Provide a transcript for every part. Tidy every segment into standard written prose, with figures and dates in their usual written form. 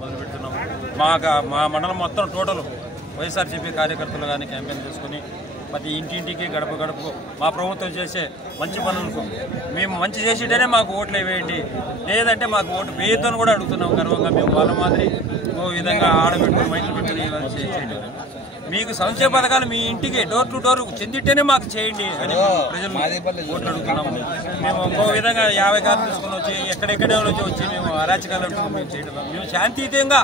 మొదలుపెడుతున్నాం. మా మండలం మొత్తం టోటల్ వైఎస్ఆర్సీపీ కార్యకర్తలు కానీ క్యాంపెయిన్ చేసుకుని ప్రతి ఇంటింటికి గడప గడపకు మా ప్రభుత్వం చేసే మంచి పనులకు మేము మంచి చేసేటనే మాకు ఓట్లు వేయండి, లేదంటే మాకు ఓటు వేయొద్దని కూడా అడుగుతున్నాం. గర్వంగా మేము వాళ్ళ మాదిరి ఓ విధంగా ఆడబెట్టుకుని మైకులు పెట్టుకుని ఇవన్నీ చేయండి. మీకు సంక్షేమ పథకాలు మీ ఇంటికి డోర్ టు డోర్ చెందితేనే మాకు చేయండి అని ప్రజలు ఓట్లు అడుగుతున్నాము. మేము ఇంకో విధంగా 50 కార్లు తీసుకుని వచ్చి ఎక్కడెక్కడే వచ్చి మేము అరాచకాలు మేము చేయడం, మేము శాంతియుతంగా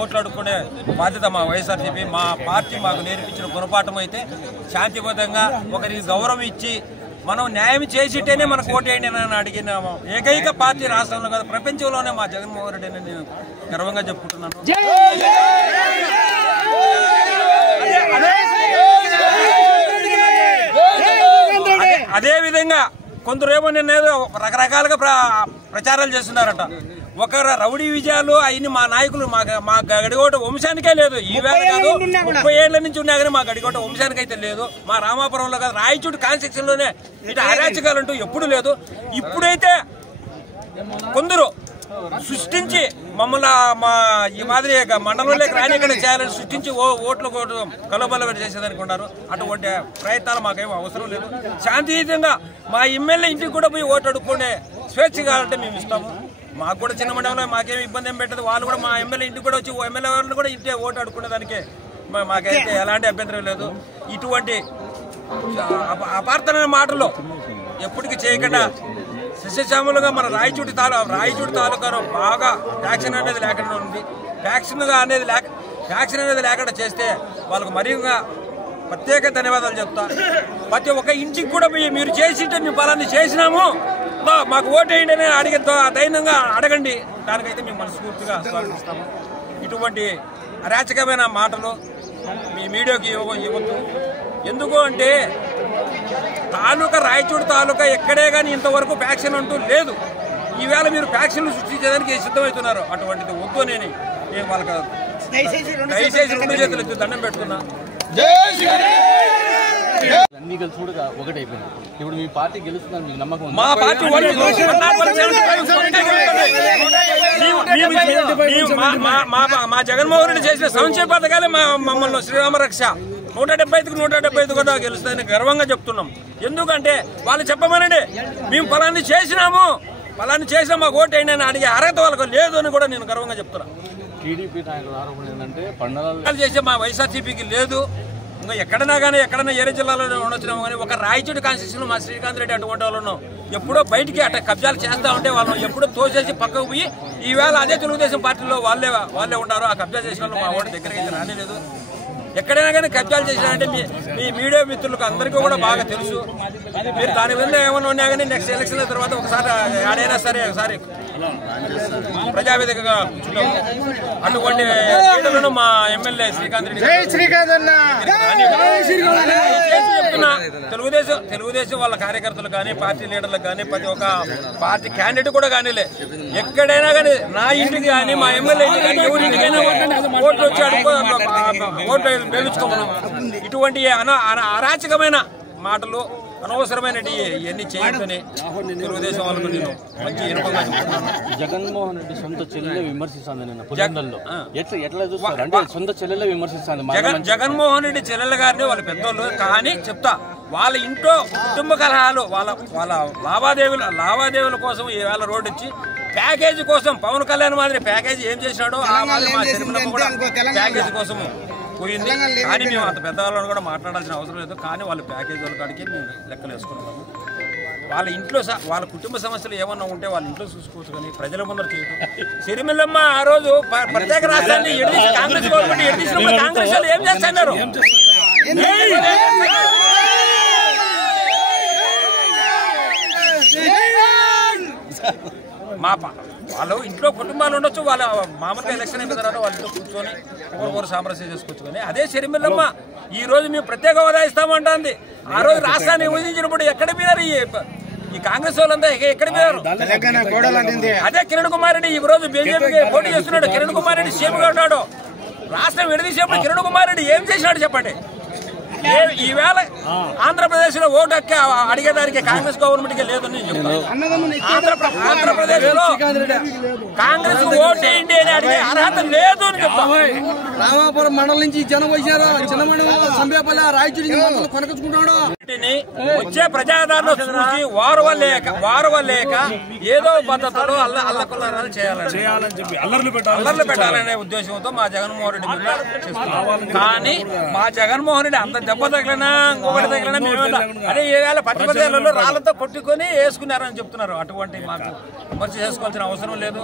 ఓట్లు అడుక్కునే బాధ్యత మా వైఎస్ఆర్సీపీ మా పార్టీ మాకు నేర్పించిన గుణపాఠం అయితే శాంతిబద్ధంగా ఒకరికి గౌరవం ఇచ్చి మనం న్యాయం చేసిటేనే మనకు ఓటేయండి అని అడిగిన ఏకైక పార్టీ రాష్ట్రంలో కాదు ప్రపంచంలోనే మా జగన్మోహన్ రెడ్డి అని నేను గర్వంగా చెప్పుకుంటున్నాను. అదే విధంగా కొందరు ఏమో నిన్నేదో రకరకాలుగా ప్రచారాలు చేస్తున్నారట. ఒక రౌడీ విజయాలు అయిన మా నాయకులు మా గడిగోట వంశానికే లేదు. ఈవేళ కాదు 30 ఏళ్ల నుంచి ఉన్నా కానీ మా గడిగోట వంశానికైతే లేదు. మా రామాపురంలో కాదు రాయచూటి కాన్స్టిట్యూషన్ లోనే ఇటు అరాచకాలంటూ ఎప్పుడు లేదు. ఇప్పుడైతే కొందరు సృష్టించి మమ్మల్ని ఈ మాదిరి మండలంలోకి రానికన్నా చేయాలని సృష్టించి ఓట్లు కలబల చేసేదనుకున్నారు. అటువంటి ప్రయత్నాలు మాకేమో అవసరం లేదు. శాంతియుతంగా మా ఎమ్మెల్యే ఇంటికి కూడా పోయి ఓటు అడుక్కునే స్వేచ్ఛ కావాలంటే మేము ఇస్తాము. మాకు కూడా చిన్న మండలంలో మాకేమి ఇబ్బంది ఏం పెట్టదు. వాళ్ళు కూడా మా ఎమ్మెల్యే ఇంటికి కూడా వచ్చి ఎమ్మెల్యే వాళ్ళని కూడా ఇంటే ఓటు అడుక్కునే దానికి మాకైతే ఎలాంటి అభ్యంతరం లేదు. ఇటువంటి అపార్థమైన మాటలు ఎప్పటికీ చేయకుండా సస్యశ్యామలుగా మన రాయచూటి తాలూకాలో బాగా వ్యాక్సిన్ అనేది లేకుండా ఉంది. వ్యాక్సిన్ అనేది లేకుండా చేస్తే వాళ్ళకు మరింగా ప్రత్యేక ధన్యవాదాలు చెప్తా. ప్రతి ఒక్క ఇంటికి కూడా మీరు చేసింటే మేము ఫలాన్ని చేసినాము మాకు ఓటేయండి అని అడిగే ధైర్యంగా అడగండి. దానికైతే మేము మనస్ఫూర్తిగా స్వాగతిస్తాము. ఇటువంటి అరాచకమైన మాటలు మీ మీడియాకి ఇవ్వద్దు. ఎందుకు అంటే రాయచూడి తాలూకా ఎక్కడే కానీ ఇంతవరకు వ్యాక్సిన్ అంటూ లేదు. ఈవేళ మీరు వ్యాక్సిన్లు సృష్టించడానికి సిద్ధమవుతున్నారు. అటువంటిది వద్దు. నేను వాళ్ళకి దయచేసి 2 చేతులు ఎత్తి దండం పెడుతున్నా. అన్ని కలిసి కూడా ఒకటైపోయింది. ఇప్పుడు మీ పార్టీ గెలుస్తుందని మీకు నమ్మకం? మా పార్టీ మా జగన్మోహన్ రెడ్డి చేసిన సంక్షేమ పథకాలే మమ్మల్ని శ్రీరామ రక్ష 175 కూడా గెలుస్తుందని గర్వంగా చెప్తున్నాం. ఎందుకంటే వాళ్ళు చెప్పమనండి మేము ఫలాన్ని చేసినాము మాకు ఓటేయండి అని అడిగే అర్హత వాళ్ళకు లేదు అని కూడా నేను గర్వంగా చెప్తున్నాను. టీడీపీ నాయకుల ఆరోపణ ఏంటంటే పండుగలు చేసే మా వైఎస్ఆర్సీపీకి లేదు. ఇంకా ఎక్కడైనా ఏరే జిల్లాలో ఉండొచ్చినాము కానీ ఒక రాయచూడి కాన్స్టిట్యూషన్ మా శ్రీకాంత్ రెడ్డి అటువంటి వాళ్ళను ఎప్పుడో బయటికి అట్లా కబ్జాలు చేస్తా ఉంటే వాళ్ళను ఎప్పుడో తోసేసి పక్కకు పోయి ఈవేళ అదే తెలుగుదేశం పార్టీలో వాళ్ళే ఉన్నారు. ఆ కబ్జా చేసిన వాళ్ళు మా ఓటు దగ్గరికి అయితే రాలేదు. ఎక్కడైనా కానీ కబ్జాలు చేసినారంటే మీ మీడియా మిత్రులకు అందరికీ కూడా బాగా తెలుసు. మీరు దాని మీద ఏమైనా ఉన్నా కానీ నెక్స్ట్ ఎలక్షన్ల తర్వాత ఒకసారి ఆడైనా సరే ఒకసారి ప్రజావేదికగా కూర్చుంటాము. అటువంటి క్రీడలను మా ఎమ్మెల్యే శ్రీకాంత్ రెడ్డి చెప్తున్నా. తెలుగుదేశం వాళ్ళ కార్యకర్తలు కానీ పార్టీ లీడర్లకు కానీ ప్రతి ఒక్క పార్టీ క్యాండిడేట్ కూడా కానీలే ఎక్కడైనా కానీ నా ఇంటికి కానీ మా ఎమ్మెల్యే ఇంటికి కానీ ఎవరింటికైనా ఓట్లు వచ్చి ఓట్లు వేయించుకోమన్నాం. ఇటువంటి అరాచకమైన మాటలు అనవసరమైన ఇవన్నీ చేయొద్దని తెలుగుదేశం వాళ్ళకు నేను మంచి ఇనుపంగా చెప్తున్నాను. జగన్మోహన్ రెడ్డి సొంత చెల్లెలే విమర్శిస్తాను నిన్న పులివెందులలో. ఎట్లా చూస్తారు అంటే సొంత చెల్లెలే విమర్శిస్తాను. జగన్మోహన్ రెడ్డి చెల్లెల గారిని వాళ్ళ పెద్దోళ్ళు కానీ చెప్తా వాళ్ళ ఇంట్లో కుటుంబ కలహాలు వాళ్ళ లావాదేవీల కోసం ఈవేళ రోడ్డు వచ్చి ప్యాకేజీ కోసం పవన్ కళ్యాణ్ మాదిరి ప్యాకేజీ ఏం చేసినాడో ఆ మాదిరి మా సినిమా కూడా ప్యాకేజీ కోసం పోయింది. కానీ మేము అంత పెద్దవాళ్ళని కూడా మాట్లాడాల్సిన అవసరం లేదు. కానీ వాళ్ళు ప్యాకేజీ వాళ్ళ కాడికి మేము లెక్కలు వేసుకున్నాము. వాళ్ళ ఇంట్లో వాళ్ళ కుటుంబ సమస్యలు ఏమన్నా ఉంటే వాళ్ళ ఇంట్లో చూసుకోవచ్చు కానీ ప్రజల ముందర చేయదు. సిరిమిల్లమ్మ ఆ రోజు ప్రత్యేక రాష్ట్రాన్ని కాంగ్రెస్ గవర్నమెంట్ ఎడిసినప్పుడు కాంగ్రెస్ వాళ్ళు ఏం చేస్తున్నారు? వాళ్ళు ఇంట్లో కుటుంబాలు ఉండొచ్చు. వాళ్ళ మామూలుగా ఎలక్షన్ అయిన తర్వాత వాళ్ళతో కూర్చొని ఒకరికొకరు సామరస్యం చేసుకోవచ్చు. కానీ అదే షర్మిలమ్మ ఈ రోజు మేము ప్రత్యేక హోదా ఇస్తామంటుంది. ఆ రోజు రాష్ట్రాన్ని విభజించినప్పుడు ఎక్కడ పోయినారు ఈ కాంగ్రెస్ వాళ్ళంతా? ఎక్కడ పోయారు? అదే కిరణ్ కుమార్ రెడ్డి ఈ రోజు బీజేపీకి పోటీ చేస్తున్నాడు. కిరణ్ కుమార్ రెడ్డి సీఎంగా ఉన్నాడు. రాష్ట్రం విడదీసేప్పుడు కిరణ్ కుమార్ రెడ్డి ఏం చేసినాడు చెప్పండి? ఈవేళ ఆంధ్రప్రదేశ్ లో ఓటు హక్కు అడిగేదానికి కాంగ్రెస్ గవర్నమెంట్ కి లేదని చెప్తాను. ఆంధ్రప్రదేశ్ లో కాంగ్రెస్ ఓటు వేయండి అని అడిగే అర్హత లేదు అని చెప్తాను. రామాపురం మండలం నుంచి జనం వచ్చారు. చిన్న మండలం సంబేపల్లి రాయచూరి కొనకొచ్చుకుంటాడు. వచ్చే ప్రజాదరణ చూసి వారవలేక ఏదో పద్ధతిలో అల్లకొల్లారాలు చేయాలని చెప్పి అల్లర్లు పెట్టాలనే ఉద్దేశంతో మా జగన్మోహన్ రెడ్డి మీద చేస్తున్నాం. కానీ మా జగన్మోహన్ రెడ్డి అంత దెబ్బ తగిలినా ఇంకొకటి తగిలినా మేము అదే ఈవేళ పచ్చిపదేళ్లలో రాళ్లతో కొట్టుకొని వేసుకున్నారని చెప్తున్నారు. అటువంటి మాకు విమర్శ చేసుకోవాల్సిన అవసరం లేదు.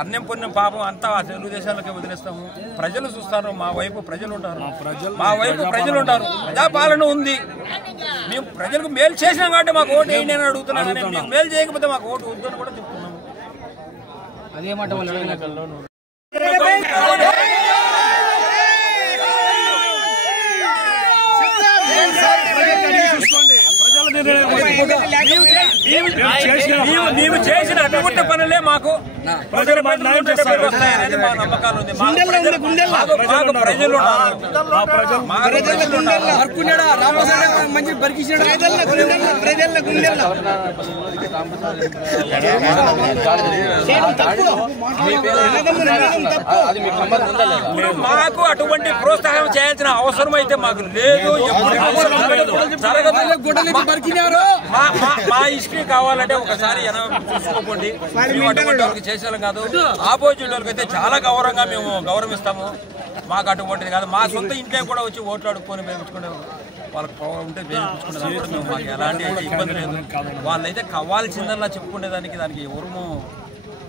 అన్యం పుణ్యం పాపం అంతా తెలుగుదేశాలకే వదిలేస్తాము. ప్రజలు చూస్తారు, మా వైపు ప్రజలు ఉంటారు. ప్రజాపాలన ఉంది. మేము ప్రజలకు మేలు చేసినాం కాబట్టి మాకు ఓటు వేయండి అని అడుగుతున్నాం. మేము మేలు చేయకపోతే మాకు ఓటు వద్దని కూడా చెప్తున్నాము. అదే మాట నీవు చేసిన అభివృద్ధి పనులే మాకు వస్తాయనేది మా నమ్మకాలు ఉంది. ప్రజలు మాకు అటువంటి ప్రోత్సాహం చేయాల్సిన అవసరం అయితే మాకు లేదు, జరగదు. మా హిస్టరీ కావాలంటే ఒకసారి చూసుకోకండి. మేము అటువంటి వాళ్ళకి చేసేలా కాదు. ఆపోజిట్ వాళ్ళకి అయితే చాలా గౌరవంగా మేము గౌరవిస్తాము. మాకు అటువంటిది కాదు. మా సొంత ఇంట్లో కూడా వచ్చి ఓట్లు అడుక్కొని వేయించుకునే వాళ్ళకి పవర్ ఉంటే వేయించుకునేదానికి మేము మాకు ఎలాంటి అయితే ఇబ్బంది లేదు. వాళ్ళైతే కావాల్సిందల్లా చెప్పుకునేదానికి దానికి ఎవరు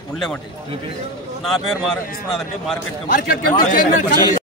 ఉండలేమండి. నా పేరు విశ్వనాథ్ రెడ్డి, మార్కెట్ కమిటీ.